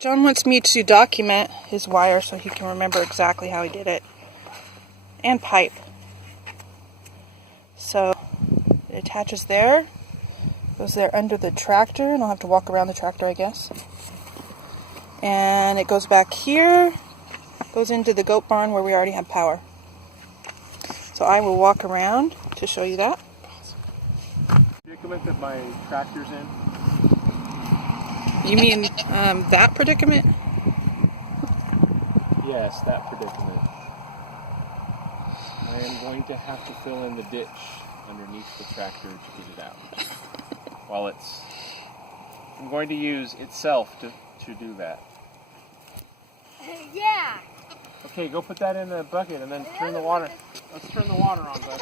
John wants me to document his wire so he can remember exactly how he did it. And pipe. So it attaches there, goes there under the tractor, and I'll have to walk around the tractor, I guess. And it goes back here, goes into the goat barn where we already have power. So I will walk around to show you that. Predicament that my tractor's in? You mean that predicament? Yes, that predicament. I am going to have to fill in the ditch underneath the tractor to get it out. I'm going to use itself to do that. Yeah. Okay, go put that in the bucket and then turn the water. Let's turn the water on, bud.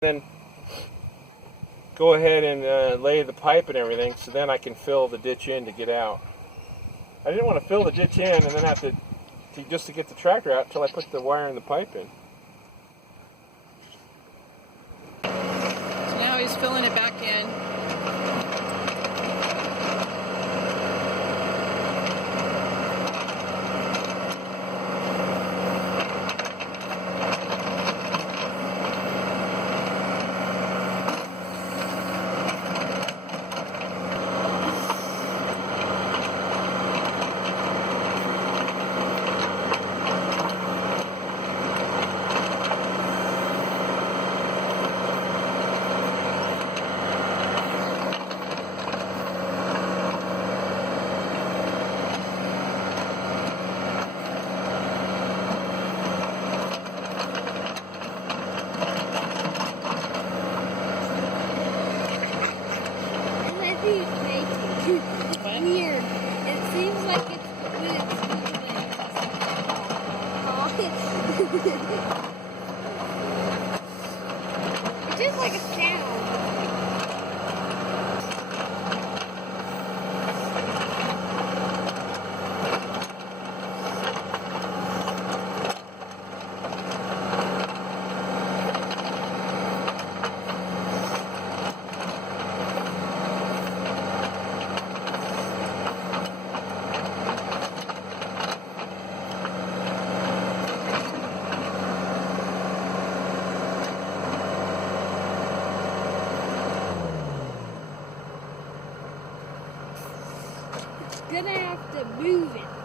Then go ahead and lay the pipe and everything, so then I can fill the ditch in to get out. I didn't want to fill the ditch in and then have to just to get the tractor out until I put the wire and the pipe in. So now he's filling it back in. Weird. It seems like it's moving. It's just like a sound. Gonna have to move it.